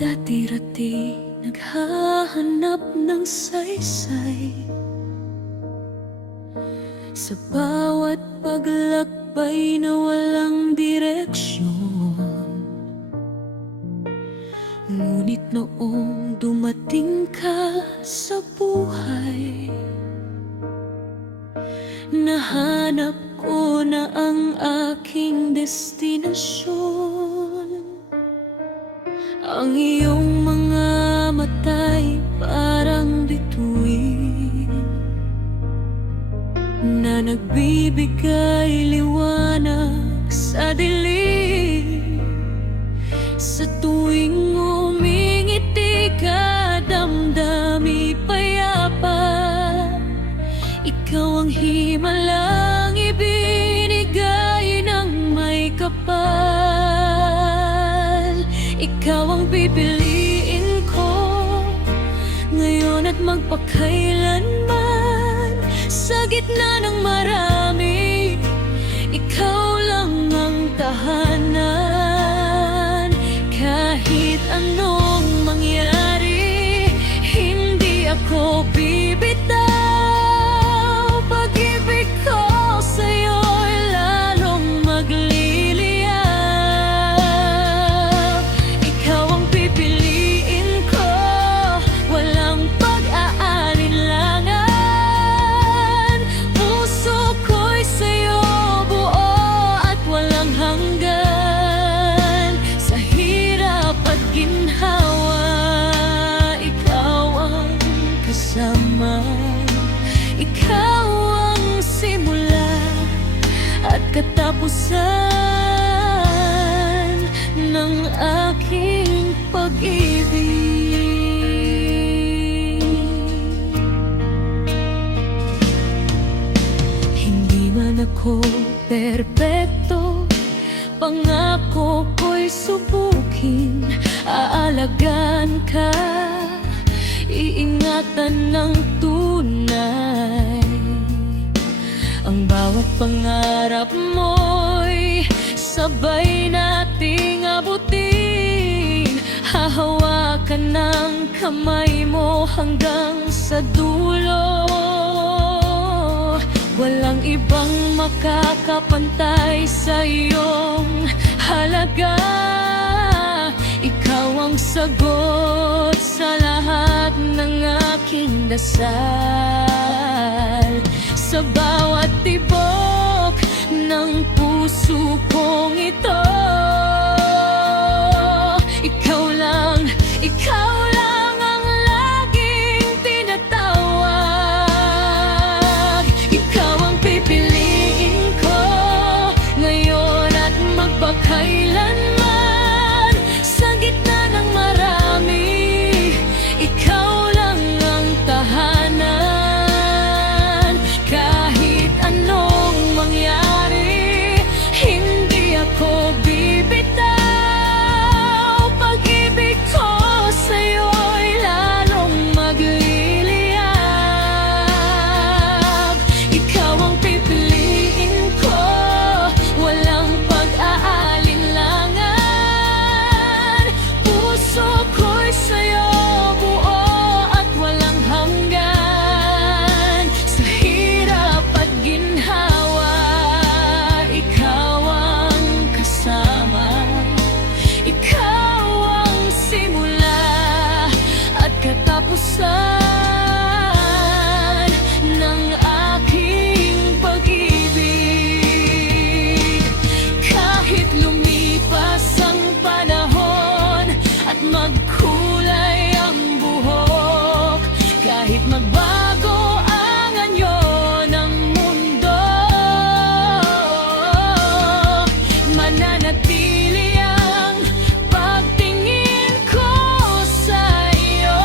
Dati-rati naghahanap ng saysay sa bawat paglakbay na walang direksyon. Ngunit noong dumating ka sa buhay, nahanap ko na ang aking destinasyon. Ang iyong mga mata'y parang bituin na nagbibigay liwanag sa dilim. Sa tuwing umingiti ka, damdami payapa. Ikaw ang himalang ibinigay ng may kapal. Ikaw ang pipiliin ko ngayon at magpakailanman. Sa gitna ng marami, ikaw lang ang tahanan. Kahit anong mangyari, hindi ako bibitaw. Pag-ibig ko sa'yo'y lalong magliliyab. Ikaw ang pipiliin ko, walang pag-aalinlangan. Puso ko'y sa'yo buo at walang hanggan. Sa hirap at ginhawa, ikaw ang kasama. Ikaw ang simula at katapusan ng aking pag-ibig. Hindi man ako perpekto, pangako ko'y subukin. Aalagaan ka, iingatan ng tunay. Ang bawat pangarap mo'y sabay nating abutin. Hahawakan ng kamay mo hanggang sa dulo. Walang ibang makakapantay sa iyong halaga. Ikaw ang sagot sa lahat ng aking dasal. Sa bawat tibok ng puso kong ito, ikaw lang ang laging tinatawag. Ikaw ang pipiliin ko ngayon at magpakailanman. Sa gitna ng marami, ikaw lang ang tahanan. Kahit anong mangyari, hindi ako bibitaw. Pag-ibig ko sa'yo'y lalong magliliyab. Ikaw ang pipiliin ko, walang pag-aalinlangan. Puso ko'y sa'yo buo at walang hanggan. Sa hirap at ginhawa, ikaw ang kasama. Ikaw ang simula at katapusan ng aking pag-ibig. Kahit lumipas ang panahon at magkulay ang buhok, kahit magbago ang anyo ng mundo, mananatili ang pagtingin ko sa iyo.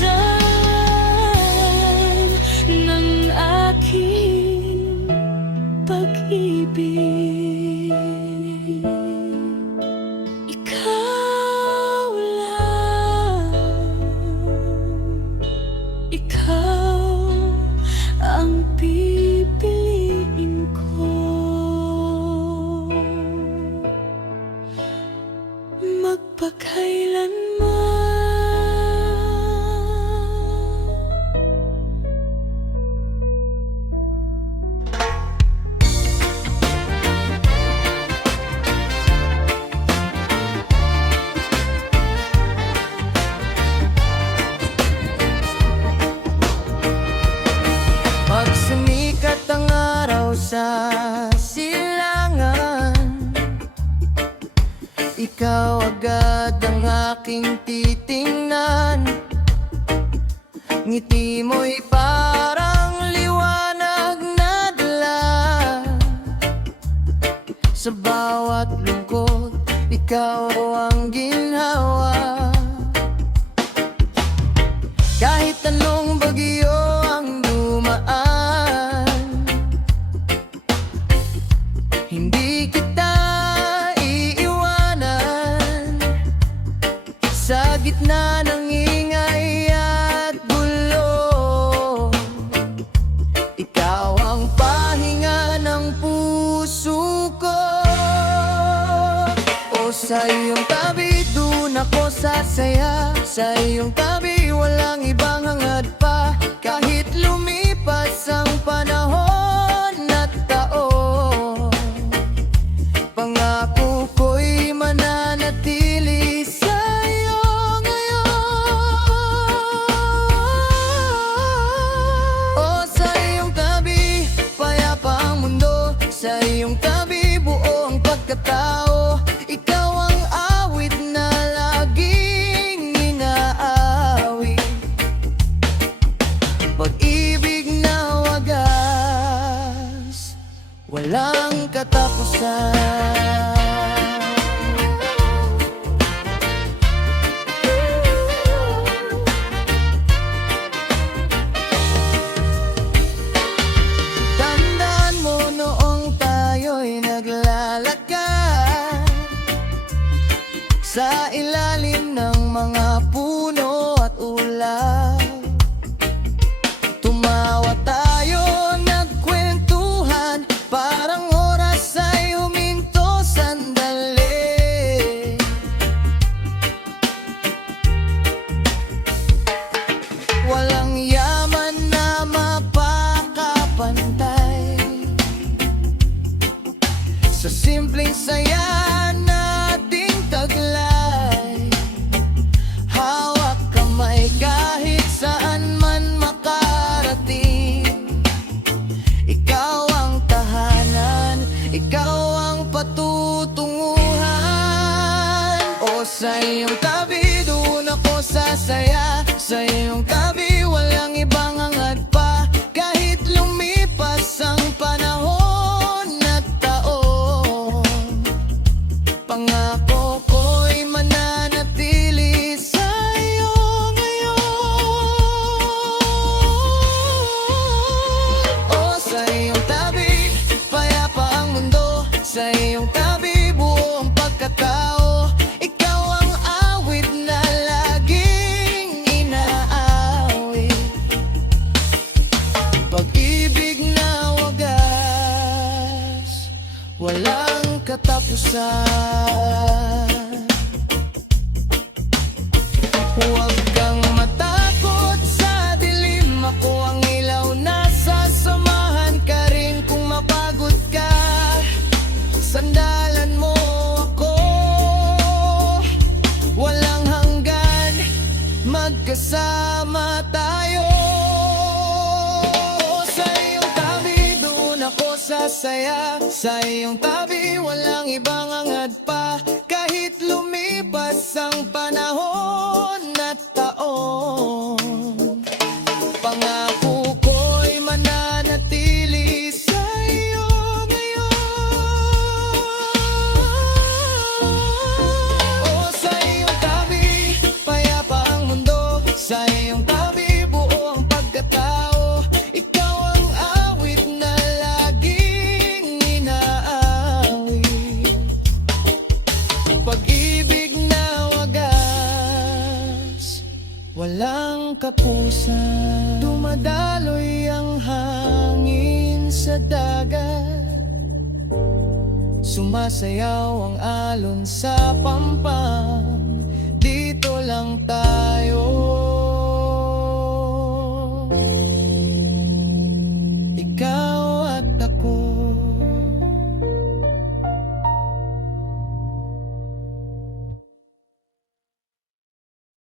katapusan ng aking pag-ibig. Ikaw lang, ikaw ang pipiliin ko. Pag sumikat ang araw sa silangan, ikaw agad ang aking titingnan. Ngiti mo'y parang liwanag na dala. Sa bawat lungkot, ikaw ang ginhawa. Kahit anong bagyo ang dumaan, hindi kita iiwanan. Sa gitna ng ingay at gulo, ikaw ang pahinga ng puso ko. O sa iyong tabi, dun ako sasaya. Sa iyong tabi, walang ibang hangad pa. Kahit lumipas ang panahon at taon, pangako ko'y mananatili sa'yo ngayon. O sa iyong tabi, payapa ang mundo. Sa iyong tabi, buo ang pagkatao. Ikaw ang awit na laging inaawi. Pag-ibig na wagas, walang katapusan. Tandaan mo noong tayo'y naglalakad sa ilalim ng mga puno at ulap. Tumawa tayo, nagkwentuhan, parang oras ay huminto sandali. Walang yaman na mapakapantay sa simpleng saya nating taglay. Hawak kamay kahit saan man makarating. Ikaw ang tahanan, ikaw ang patutunguhan. O sa iyong tabi, doon ako sasaya. Sa iyong tabi, walang ibang hangad pa. Kahit lumipas ang panahon at taon, pangako ko'y mananatili sa'yo ngayon. O sa iyong tabi, payapa ang mundo. Sa iyong tabi, buo ang pagkatao. Ikaw ang awit na laging inaawi. Pag-ibig na wagas, walang katapusan. Huwag kang matakot sa dilim. Ako ang ilaw na sasamahan ka rin kung mapagod ka. Sandalan mo ako, walang hanggan, magkasama tayo. Sa iyong tabi, doon ako sasaya. Sa iyong tabi, walang ibang hangad pa. Kahit lumipas ang panahon at taon, pangako ko'y mananatili sa'yo ngayon. O sa iyong tabi, payapa ang mundo. Sa iyong tabi, walang kapusan. Dumadaloy ang hangin sa dagat, sumasayaw ang alon sa pampang. Dito lang tayo